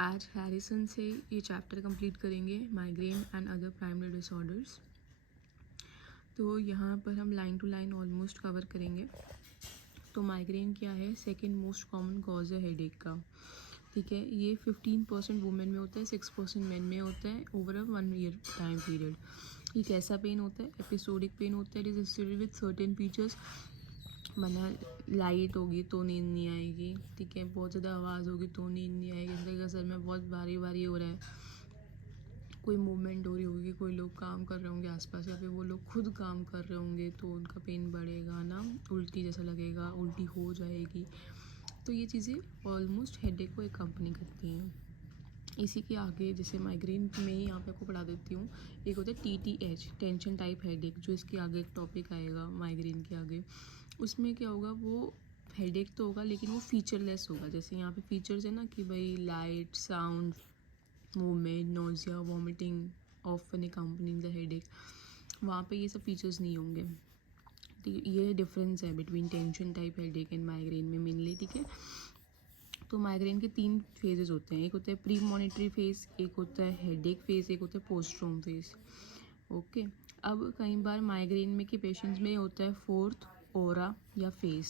आज हैरिसन से ये चैप्टर कंप्लीट करेंगे, migraine and other primary disorders. तो यहाँ पर हम line to line almost cover करेंगे। तो माइग्रेन क्या है? सेकंड मोस्ट कॉमन कॉज है हेडेक का। ठीक है, ये 15% वुमेन में होता है, 6% मेन में होता है over a 1 year time period. ये कैसा पेन होता है? एपिसोडिक पेन होता है। It is associated with certain features. वरना लाइट होगी तो नींद नहीं आएगी। ठीक है, बहुत ज़्यादा आवाज़ होगी तो नींद नहीं आएगी। जैसे कि सर में बहुत भारी भारी हो रहा है, कोई मूवमेंट हो रही होगी, कोई लोग काम कर रहे होंगे आसपास, या फिर वो लोग खुद काम कर रहे होंगे तो उनका पेन बढ़ेगा ना, उल्टी जैसा लगेगा, उल्टी हो जाएगी। तो ये चीज़ें ऑलमोस्ट हेडेक को एकम्पनी करती हैं। इसी के आगे जैसे माइग्रेन में ही यहाँ पे आपको पढ़ा देती हूँ, एक होता है TTH, टेंशन टाइप हेडेक, जो इसके आगे एक टॉपिक आएगा माइग्रेन के आगे। उसमें क्या होगा, वो हेडेक तो होगा लेकिन वो फीचरलेस होगा। जैसे यहाँ पे फीचर्स है ना कि भाई light, sound, movement, nausea, vomiting often accompanying the headache, वहाँ पे ये सब फीचर्स नहीं होंगे। तो ये डिफरेंस है between tension type headache and migraine में मेनली। ठीक है, तो माइग्रेन के 3 फेजेस होते हैं। एक होता है प्री मॉनिटरी फेज, एक होता है हेडेक फेज, एक होता है पोस्ट्रोम फेज। ओके, अब कई बार माइग्रेन में के पेशेंट्स में होता है फोर्थ ओरा या phase.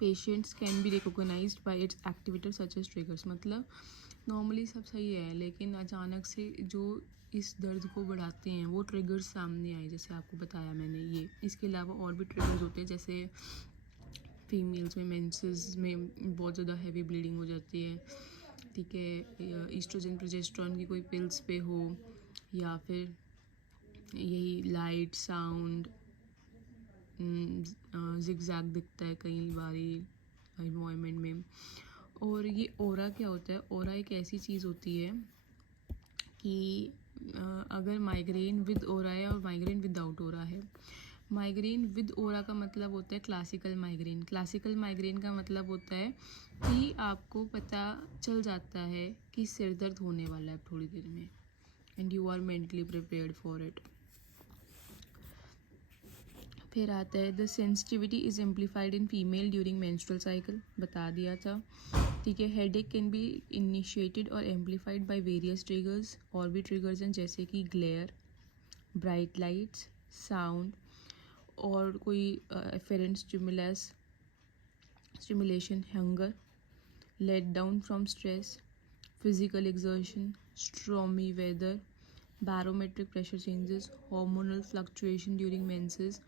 Patients can be recognized by its activator such as triggers. मतलब नॉर्मली सब सही है, लेकिन अचानक से जो इस दर्द को बढ़ाते हैं वो ट्रिगर्स सामने आए, जैसे आपको बताया मैंने। ये इसके अलावा और भी ट्रिगर्स होते हैं, जैसे फीमेल्स में मेंसेस में बहुत ज़्यादा हैवी ब्लीडिंग हो जाती है। ठीक है, ईस्ट्रोजन प्रोजेस्टेरोन की कोई पिल्स पे हो, या फिर यही लाइट, साउंड, जिगजैग दिखता है कई बारी इन्वायरमेंट में। और ये ओरा क्या होता है? ओरा एक ऐसी चीज़ होती है कि अगर माइग्रेन विद ओरा है और माइग्रेन विदाउट ओरा है। माइग्रेन विद ओरा का मतलब होता है क्लासिकल माइग्रेन। क्लासिकल माइग्रेन का मतलब होता है कि आपको पता चल जाता है कि सिर दर्द होने वाला है थोड़ी देर में, and you are mentally prepared for it. फिर आता है the sensitivity is amplified in female during menstrual cycle, बता दिया था। ठीक है, हेडेक कैन बी इनिशिएटेड और एम्पलीफाइड बाय वेरियस ट्रिगर्स। और भी ट्रिगर्स हैं जैसे कि ग्लेयर, ब्राइट लाइट्स, साउंड, और कोई afferent stimulation, hunger, let down from stress, physical exertion, stormy weather, barometric pressure changes, hormonal fluctuation during menses,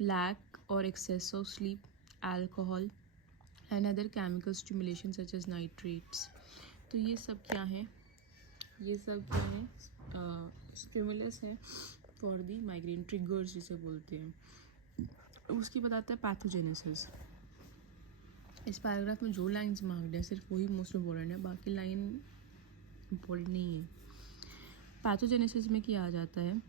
lack or excess of sleep, alcohol and other chemical stimulation such as nitrates। तो ये सब क्या है? ये सब क्या है? Stimulus है फॉर दी माइग्रेन, ट्रिगर्स जिसे बोलते हैं। उसकी बताता है पैथोजेनेसिस। इस पैराग्राफ में जो लाइन्स मार्क्ड है सिर्फ वही मोस्ट इम्पोर्टेंट है, बाकी लाइन इम्पोर्टेंट नहीं है। पैथोजेनेसिस में क्या आ जाता है?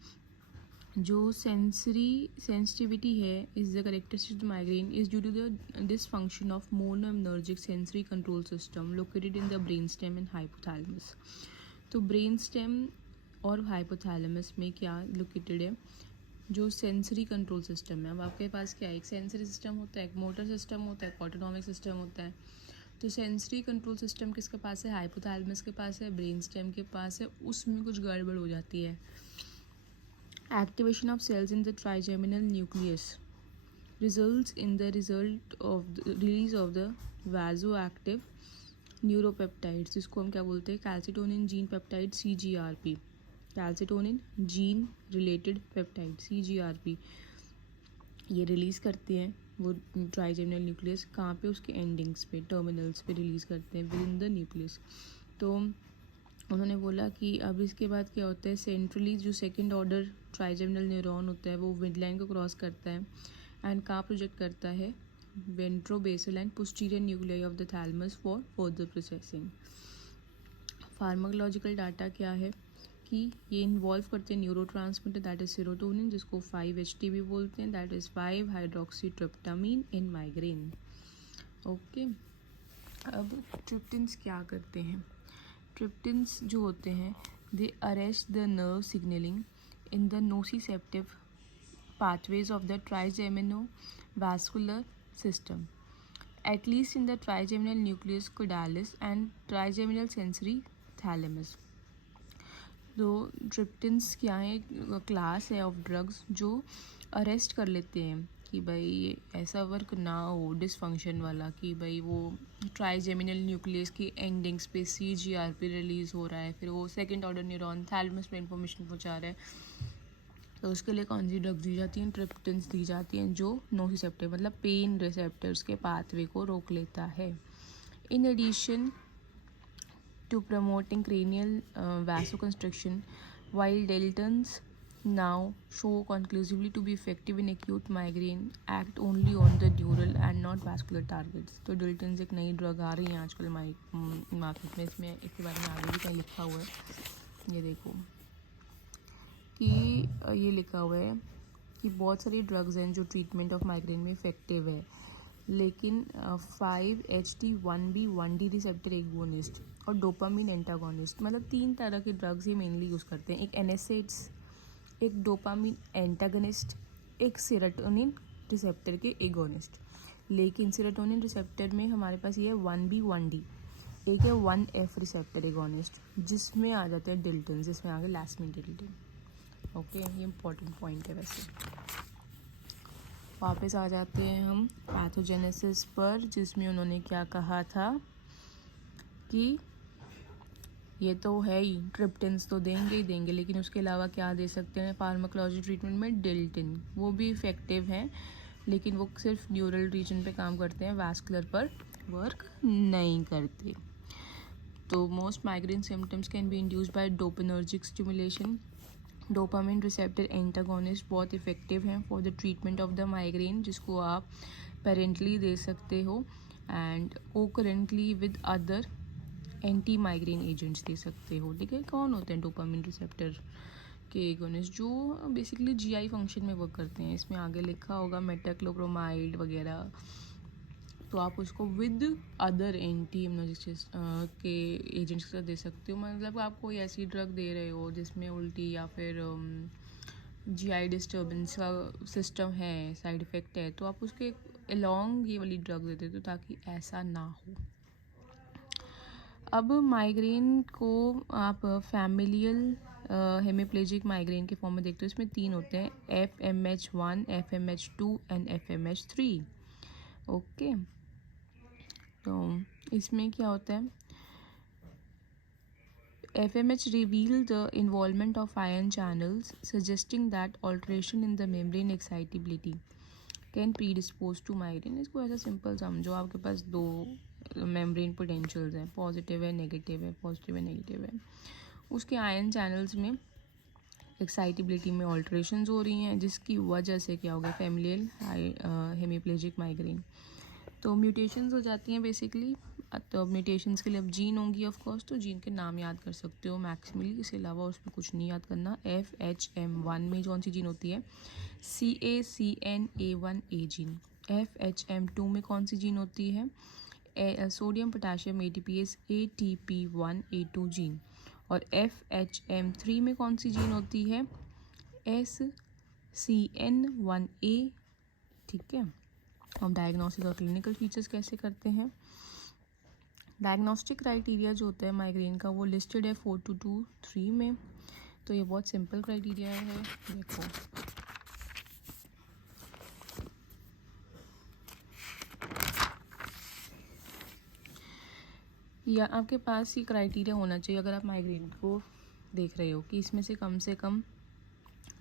जो सेंसरी सेंसिटिविटी है is the characteristic migraine is due to the dysfunction of monoaminergic sensory control system located in the brain stem and hypothalamus. तो ब्रेन स्टेम और हाइपोथैलेमस में क्या लोकेटेड है? जो सेंसरी कंट्रोल सिस्टम है। अब आपके पास क्या है? एक सेंसरी सिस्टम होता है, एक मोटर सिस्टम होता है, एक ऑटोनॉमिक सिस्टम होता है। तो सेंसरी कंट्रोल सिस्टम किसके पास है? हाइपोथैलेमस के पास है, ब्रेन स्टेम के पास है। उसमें कुछ गड़बड़ हो जाती है। Activation of cells in the trigeminal nucleus results in the result of the release of the vasoactive neuropeptides, जिसको हम क्या बोलते हैं? Calcitonin gene peptide, CGRP। Calcitonin gene related peptide, CGRP, ये रिलीज़ करते हैं वो ट्राइजेमिनल न्यूक्लियस। कहाँ पे? उसके एंडिंग्स पे, टर्मिनल्स पे रिलीज़ करते हैं विद इन द न्यूक्लियस। तो उन्होंने बोला कि अब इसके बाद क्या होता है? सेंट्रली जो सेकंड ऑर्डर ट्राइजेमिनल न्यूरॉन होता है वो मिडलाइन को क्रॉस करता है एंड कहाँ प्रोजेक्ट करता है? Ventrobasal and posterior nuclei of the thalamus for further processing. Pharmacological data क्या है कि ये इन्वॉल्व करते हैं न्यूरोट्रांसमीटर दैट इज सेरोटोनिन, जिसको 5-HT बोलते हैं, that is five hydroxytryptamine in migraine. Okay, अब ट्रिप्टिन्स क्या करते हैं? ट्रिप्टिन्स जो होते हैं they arrest the nerve signalling in the nociceptive pathways of the trigeminal vascular system। at least in the trigeminal nucleus caudalis and trigeminal sensory thalamus. तो ट्रिप्टन्स क्या है, क्लास है ऑफ ड्रग्स जो अरेस्ट कर लेते हैं कि भाई ऐसा वर्क ना हो डिसफंक्शन वाला, कि भाई वो ट्राइजेमिनल न्यूक्लियस की एंडिंग्स पे CGRP रिलीज़ हो रहा है, फिर वो सेकंड ऑर्डर न्यूरॉन थैलेमस पे इंफॉर्मेशन पहुंचा रहा है, तो उसके लिए कौन सी ड्रग्स दी जाती हैं, ट्रिप्टन्स दी जाती हैं, जो नोसिसेप्टिव मतलब पेन रिसेप्टर्स के पाथवे को रोक लेता है. In addition to promoting cranial vasoconstriction, while Daltons now show conclusively to be effective in acute migraine, act only on the neural and not vascular targets. तो Daltons एक नई ड्रग आ रही है आजकल मार्केट में, इसमें इसके बारे में आगे भी कहीं लिखा हुआ है, ये देखो कि ये लिखा हुआ है कि बहुत सारी ड्रग्स हैं जो ट्रीटमेंट ऑफ माइग्रेन में इफेक्टिव है, लेकिन 5-HT1B1D रिसेप्टर एगोनिस्ट और डोपामिन एंटागोनिस्ट, मतलब 3 तरह के ड्रग्स ये मेनली यूज़ करते हैं. एक NSAIDs, एक डोपामिन एंटागोनिस्ट, एक सेरोटोनिन रिसेप्टर के एगोनिस्ट. लेकिन सेरोटोनिन रिसेप्टर में हमारे पास ये है 1B1D, एक है 1F रिसेप्टर एगोनिस्ट जिसमें आ जाते हैं डिल्टन, जिसमें आ गए लास्मिडिल्टन. ओके, ये इंपॉर्टेंट पॉइंट है. वैसे वापस आ जाते हैं हम पैथोजेनेसिस पर, जिसमें उन्होंने क्या कहा था कि ये तो है ही, ट्रिप्टन्स तो देंगे ही देंगे, लेकिन उसके अलावा क्या दे सकते हैं फार्माकोलॉजी ट्रीटमेंट में, डिल्टन. वो भी इफ़ेक्टिव हैं, लेकिन वो सिर्फ न्यूरल रीजन पे काम करते हैं, वास्कुलर पर वर्क नहीं करते. तो most migraine symptoms can be induced by dopaminergic stimulation. Dopamine receptor antagonist बहुत इफ़ेक्टिव हैं for the treatment of the migraine, जिसको आप पेरेंटली दे सकते हो, and concurrently with other anti migraine agents दे सकते हो. ठीक है, कौन होते हैं डोपामिन रिसेप्टर के एगोनिस्ट, जो बेसिकली GI फंक्शन में वर्क करते हैं. इसमें आगे लिखा होगा मेटाक्लोप्रोमाइड वगैरह, तो आप उसको विद अदर एंटी इम्यूनोजेनिक्स के एजेंट्स का दे सकते हो. मतलब आप कोई ऐसी ड्रग दे रहे हो जिसमें उल्टी या फिर GI डिस्टर्बेंस का सिस्टम है, साइड इफ़ेक्ट है, तो आप उसके अलॉन्ग ये वाली ड्रग देते हो ताकि ऐसा ना हो. अब माइग्रेन को आप फैमिलियल हेमिप्लेजिक माइग्रेन के फॉर्म में देखते हो. इसमें 3 होते हैं, FMH1, FMH2 and FMH3. Okay, तो इसमें क्या होता है, FMH reveal the involvement of ion channels, suggesting that alteration in the membrane excitability can predispose to migraine. इसको ऐसा सिंपल समझो, आपके पास 2 मेम्ब्रेन पोटेंशियल्स हैं, पॉजिटिव है नेगेटिव है, पॉजिटिव है नेगेटिव है. उसके आयन चैनल्स में एक्साइटेबिलिटी में ऑल्ट्रेशंस हो रही हैं, जिसकी वजह से क्या हो गया, फैमिलियल हेमिप्लेजिक माइग्रेन. तो म्यूटेशंस हो जाती हैं बेसिकली. तो म्यूटेशंस के लिए अब जीन होंगी ऑफ कोर्स, तो जीन के नाम याद कर सकते हो मैक्सिमली, इसके अलावा उसमें कुछ नहीं याद करना. FHM1 में कौन सी जीन होती है, CACNA1A जीन. FHM2 में कौन सी जीन होती है, sodium potassium ATPase ATP1A2 gene. और FHM3 में कौन सी जीन होती है, SCN1A. ठीक है, हम डायग्नोसिस और क्लिनिकल फीचर्स कैसे करते हैं. डायग्नोस्टिक क्राइटेरिया जो होता है माइग्रेन का, वो लिस्टेड है 4-2-3 में. तो ये बहुत सिंपल क्राइटेरिया है. देखो, या आपके पास ये क्राइटेरिया होना चाहिए अगर आप माइग्रेन को देख रहे हो, कि इसमें से कम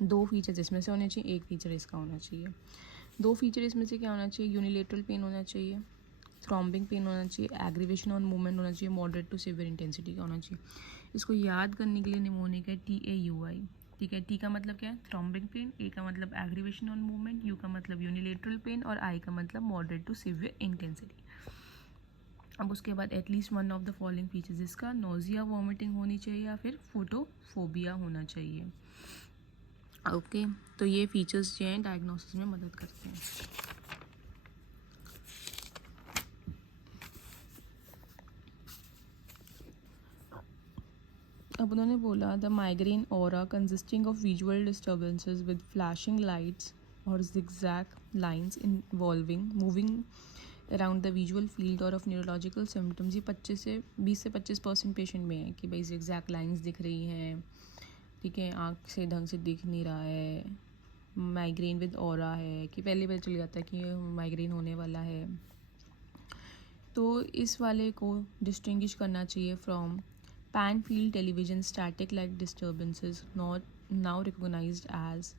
2 फीचर्स इसमें से होने चाहिए, 1 फीचर इसका होना चाहिए. 2 फीचर इसमें से क्या होना चाहिए, यूनिलेटरल पेन होना चाहिए, थ्रॉम्बिंग पेन होना चाहिए, एग्रीवेशन ऑन मूवमेंट होना चाहिए, मॉडरेट टू सीवियर इंटेंसिटी का होना चाहिए. इसको याद करने के लिए निमोनिक है TAUI. ठीक है, T का मतलब क्या है, थ्रॉम्बिंग पेन, A का मतलब एग्रीवेशन ऑन मूवमेंट, U का मतलब यूनिलेटरल पेन और I का मतलब मॉडरेट टू सीवियर इंटेंसिटी. अब उसके बाद at least 1 of the following features, इसका नोजिया वॉमिटिंग होनी चाहिए या फिर फोटोफोबिया होना चाहिए. ओके, तो ये फीचर्स जो हैं डायग्नोसिस में मदद करते हैं. अब उन्होंने बोला the migraine aura consisting of visual disturbances with flashing lights और zigzag lines involving moving around the visual field और ऑफ न्यूरोलॉजिकल सिम्टम्स, ये 20 से 25% पेशेंट में है कि भाई एग्जैक्ट लाइंस दिख रही हैं, ठीक है, आँख से ढंग से दिख नहीं रहा है, माइग्रेन विद ऑरा है, कि पहले चल जाता है कि माइग्रेन होने वाला है। तो इस वाले को डिस्टिंग्विश करना चाहिए from pan field television static light disturbances not now recognized as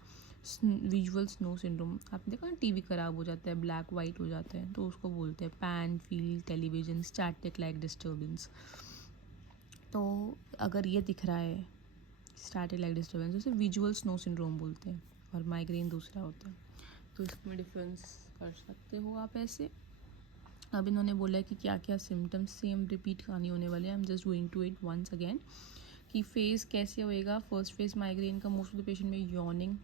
visual snow syndrome. आपने देखा ना टीवी ख़राब हो जाता है, ब्लैक वाइट हो जाता है, तो उसको बोलते हैं pan field television static light disturbance. तो अगर ये दिख रहा है स्टैटिक लाइट डिस्टर्बेंस, उसे विजुअल स्नो सिंड्रोम बोलते हैं, और माइग्रेन दूसरा होता है। तो इसमें डिफरेंस कर सकते हो आप ऐसे। अब इन्होंने बोला है कि क्या क्या सिम्टम्स सेम रिपीट नहीं होने वाले हैं। I am just going to it once again कि फेस कैसे होएगा। फर्स्ट फेस माइग्रेन का मोस्ट ऑफ द पेशेंट में yawning,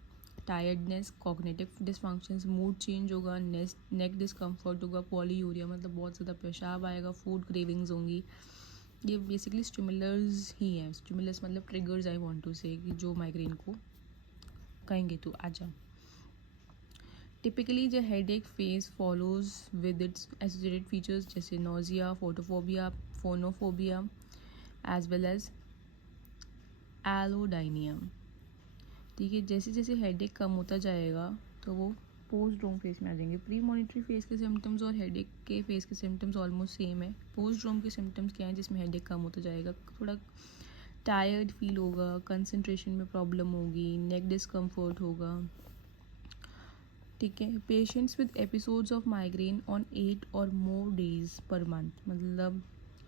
tiredness, cognitive dysfunctions, mood change होगा, नेक डिस्कम्फर्ट होगा, पॉलीयूरिया मतलब बहुत ज़्यादा पेशाब आएगा, फूड क्रेविंग्स होंगी। ये बेसिकली स्टिमुलर्स ही हैं। स्टिमुलस मतलब ट्रिगर्स, आई वांट टू से, कि जो माइग्रेन को कहेंगे तो आ जाओ। टिपिकली जो headache phase follows with its associated features जैसे nausea, photophobia, phonophobia as well as allodynia. ठीक है, जैसे जैसे हेडेक कम होता जाएगा तो वो पोस्ट ड्रोम फेज में आ जाएंगे। प्री मॉनिटरी फेज के सिम्टम्स और हेडेक के फेज के सिम्टम्स ऑलमोस्ट सेम है। पोस्ट ड्रोम के सिम्टम्स क्या हैं, जिसमें हेडेक कम होता जाएगा, थोड़ा टायर्ड फील होगा, कंसंट्रेशन में प्रॉब्लम होगी, नेक डिस्कम्फर्ट होगा। ठीक है, patients with episodes of migraine on 8 और मोर डेज पर मंथ, मतलब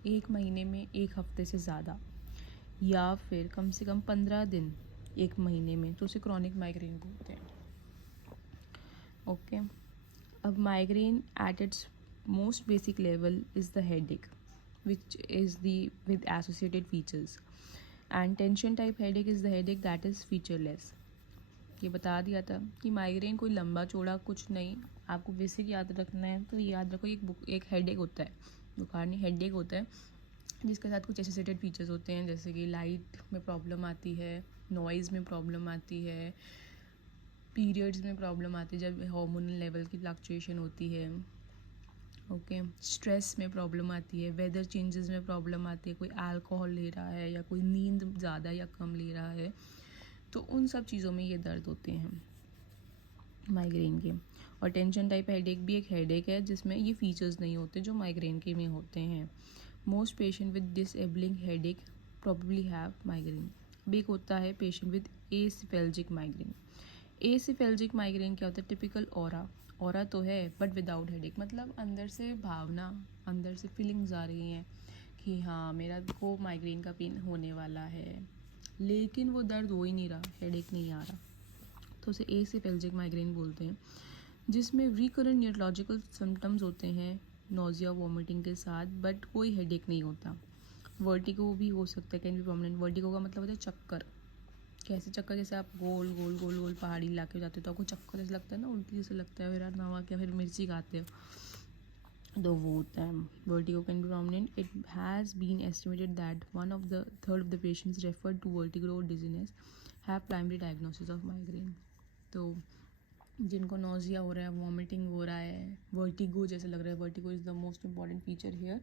1 महीने में 1 हफ्ते से ज़्यादा, या फिर कम से कम 15 दिन 1 महीने में, तो उसे क्रॉनिक माइग्रेन बोलते हैं। ओके, अब migraine at its most basic level is the headache which is the with associated features, and tension type headache is the headache that is featureless. ये बता दिया था कि माइग्रेन कोई लंबा चौड़ा कुछ नहीं, आपको बेसिक याद रखना है। तो याद रखो, एक हेडेक होता है, बुखार नहीं, हेडेक होता है, जिसके साथ कुछ एसोसिएटेड फीचर्स होते हैं, जैसे कि लाइट में प्रॉब्लम आती है, नॉइज़ में प्रॉब्लम आती है, पीरियड्स में प्रॉब्लम आती है जब हार्मोनल लेवल की फ्लक्चुएशन होती है। ओके, स्ट्रेस में प्रॉब्लम आती है, वेदर चेंजेस में प्रॉब्लम आती है, कोई अल्कोहल ले रहा है या कोई नींद ज़्यादा या कम ले रहा है, तो उन सब चीज़ों में ये दर्द होते हैं माइग्रेन के। और टेंशन टाइप हेडेक भी एक हेडेक है जिसमें ये फीचर्स नहीं होते जो माइग्रेन के में होते हैं। Most patient with disabling headache probably have migraine. अब एक होता है पेशेंट विद एसिफेल्जिक माइग्रेन। एसिफेल्जिक माइग्रेन क्या होता है, टिपिकल ऑरा तो है बट विदाउट हेडेक, मतलब अंदर से भावना, अंदर से फीलिंग्स आ रही हैं कि हाँ मेरा को माइग्रेन का पेन होने वाला है, लेकिन वो दर्द हो ही नहीं रहा, हेडेक नहीं आ रहा, तो उसे एसिफेल्जिक माइग्रेन बोलते हैं। जिसमें रिकरेंट न्यूरोलॉजिकल सिम्टम्स होते हैं नोजिया, वॉमिटिंग के साथ, बट कोई हेडेक नहीं होता। वर्टिगो भी हो सकता है, कैन बी परमानेंट। वर्टिगो का मतलब होता है चक्कर। कैसे चक्कर, जैसे आप गोल गोल गोल गोल पहाड़ी इलाके में जाते हो तो आपको चक्कर जैसे लगता है ना, उल्टी जैसे लगता है, फिर नवा क्या, फिर मिर्ची खाते हो, तो वो होता है। Vertigo can be permanent. It has been estimated that 1/3 of the patients referred to vertigo or dizziness have primary diagnosis of migraine। तो जिनको नोजिया हो रहा है, वॉमिटिंग हो रहा है, वर्टिगो जैसे लग रहा है, vertigo is the most important feature here,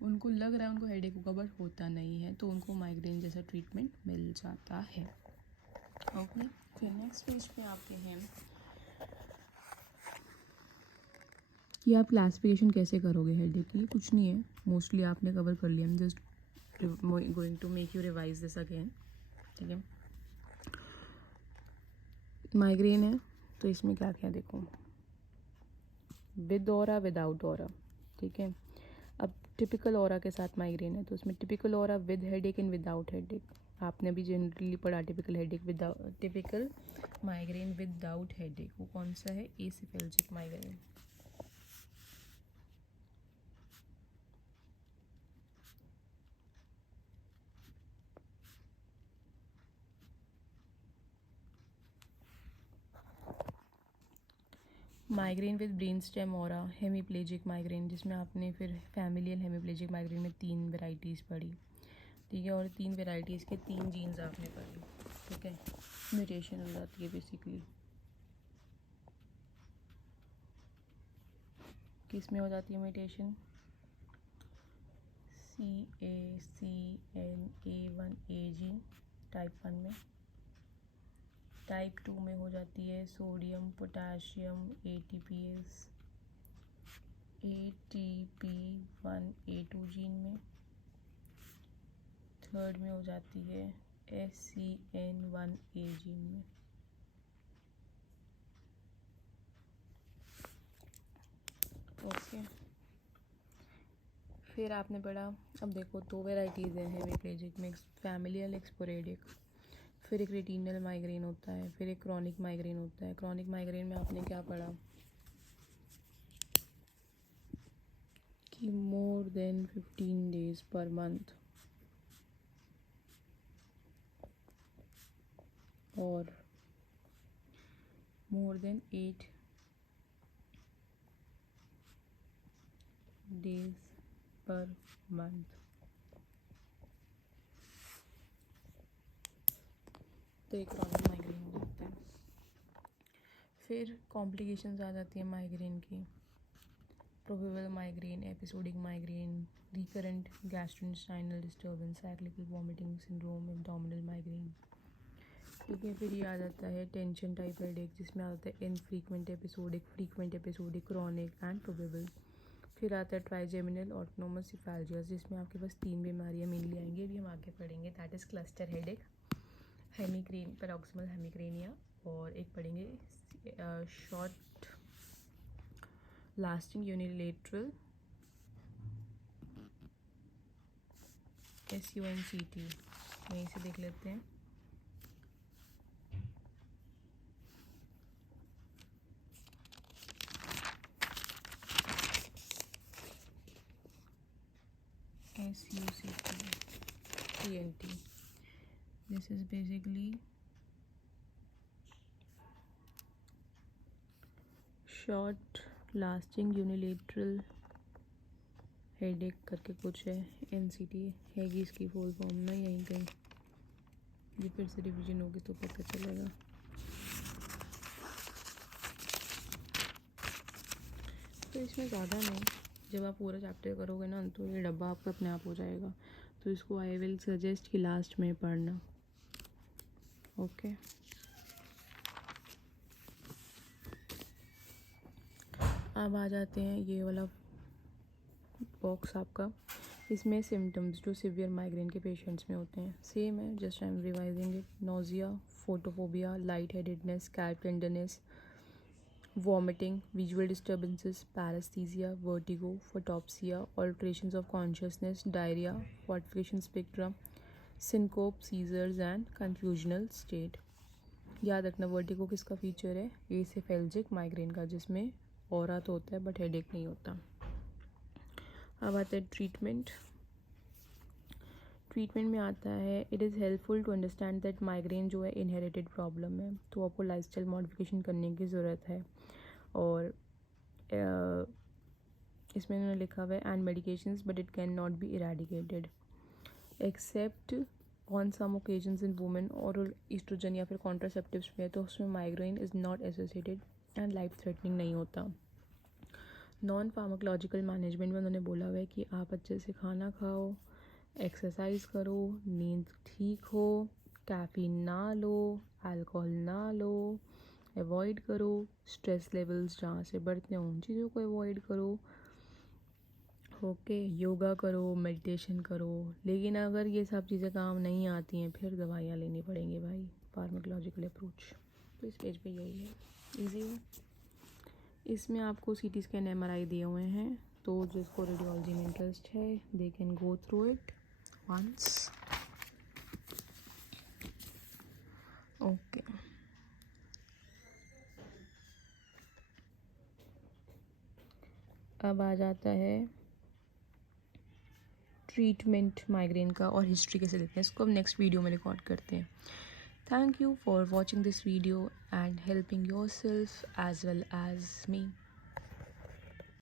उनको लग रहा है उनको हेडेक होगा बट होता नहीं है, तो उनको माइग्रेन जैसा ट्रीटमेंट मिल जाता है। ओके, फिर नेक्स्ट पेज पे आते हैं कि आप क्लासिफिकेशन कैसे करोगे हेडेक की। कुछ नहीं है, मोस्टली आपने कवर कर लिया। I am just going to make you revise this again. ठीक है, माइग्रेन है तो इसमें क्या क्या देखो, विद ऑरा, विदाउट ऑरा। ठीक है, अब टिपिकल ऑरा के साथ माइग्रेन है तो उसमें typical aura with headache and without headache. आपने भी जनरली पढ़ा typical headache without, typical migraine without headache, वो कौन सा है, acephalgic migraine. Migraine with brain stem aura, hemiplegic migraine, जिसमें आपने फिर फैमिलियल हेमीप्लेजिक माइग्रेन में 3 वेराइटीज़ पढ़ी। ठीक है, और 3 वेराइटीज़ के 3 जीन्स आपने पढ़े। ठीक है, म्यूटेशन हो जाती है बेसिकली, किस में हो जाती है mutation? CACNA1 A gene type 1 में। टाइप 2 में हो जाती है sodium potassium ATPase ATP1A2 gene में। थर्ड में हो जाती है SCN1A जीन में। ओके, फिर आपने पढ़ा, अब देखो 2 वेराइटीज़ हैं हेमिप्लेजिक में, फैमिलियल एक स्पोरेडिक। फिर एक रेटिनल माइग्रेन होता है, फिर एक क्रॉनिक माइग्रेन होता है। क्रॉनिक माइग्रेन में आपने क्या पढ़ा कि more than 15 days per month और more than 8 days per month. तो एक क्रॉनिक माइग्रेन हो जाता है। फिर कॉम्प्लिकेशंस आ जाती है माइग्रेन की, probable migraine, episodic migraine, recurrent gastrointestinal disturbance, cyclical vomiting syndrome, abdominal migraine. ठीक है, फिर ये आ जाता है टेंशन टाइप हेडेक, जिसमें आ जाता है infrequent episodic, frequent episodic, chronic and probable. फिर आता है ट्राइजेमिनल ऑटोनोमस सिफाल्जियास, जिसमें आपके पास 3 बीमारियां मेनली आएंगी, अभी हम आगे पढ़ेंगे। That is cluster headache, हेमिक्रेन, paroxysmal हेमिक्रेनिया, और एक पढ़ेंगे शॉर्ट लास्टिंग यूनिलेटरल SUNCT। यहीं से देख लेते हैं। SUCT. This is basically short lasting unilateral headache करके कुछ है। NCT हैगी इसकी फुल फॉर्म में, यहीं कहीं ये फिर से रिवीजन होगी तो पता चलेगा। तो इसमें ज़्यादा नहीं, जब आप पूरा चैप्टर करोगे ना तो ये डब्बा आपका अपने आप हो जाएगा। तो इसको आई विल सजेस्ट कि लास्ट में पढ़ना। ओके, अब आ जाते हैं ये वाला बॉक्स आपका। इसमें सिम्टम्स जो सिवियर माइग्रेन के पेशेंट्स में होते हैं सेम है, just I am revising it. Nausea, photophobia, light headedness, scalp tenderness, vomiting, visual disturbances, paresthesia, vertigo, photopsia, alterations of consciousness, diarrhea, fortification spectrum, syncope, seizures and confusional state। याद रखना vertigo किसका feature है? एसेफेल्जिक migraine का, जिसमें aura तो होता है but headache नहीं होता। अब आता है ट्रीटमेंट। ट्रीटमेंट में आता है it is helpful to understand that migraine जो है इनहेरिटेड प्रॉब्लम है, तो आपको लाइफस्टाइल मॉडिफिकेशन करने की ज़रूरत है। और इसमें उन्होंने लिखा हुआ है and medications but it can not be eradicated except on some occasions in women और ईस्ट्रोजन या फिर कॉन्ट्रासेप्टिव्स में, तो उसमें migraine is not associated and life threatening नहीं होता। नॉन फार्माकोलॉजिकल मैनेजमेंट में उन्होंने बोला हुआ है कि आप अच्छे से खाना खाओ, एक्सरसाइज करो, नींद ठीक हो, कैफीन ना लो, अल्कोहल ना लो, अवॉइड करो, स्ट्रेस लेवल्स जहाँ से बढ़ते हैं उन चीज़ों को अवॉइड करो। ओके, योगा करो, मेडिटेशन करो। लेकिन अगर ये सब चीज़ें काम नहीं आती हैं फिर दवाइयाँ लेनी पड़ेंगी भाई, फार्माकोलॉजिकल अप्रोच। तो इस पेज पे यही है, इजी है। इसमें आपको CT स्कैन MRI दिए हुए हैं, तो जिसको रेडियोलॉजी में इंटरेस्ट है they can go through it once. Okay, अब आ जाता है ट्रीटमेंट माइग्रेन का और हिस्ट्री कैसे देते हैं, इसको अब नेक्स्ट वीडियो में रिकॉर्ड करते हैं। Thank you for watching this video and helping yourself as well as me.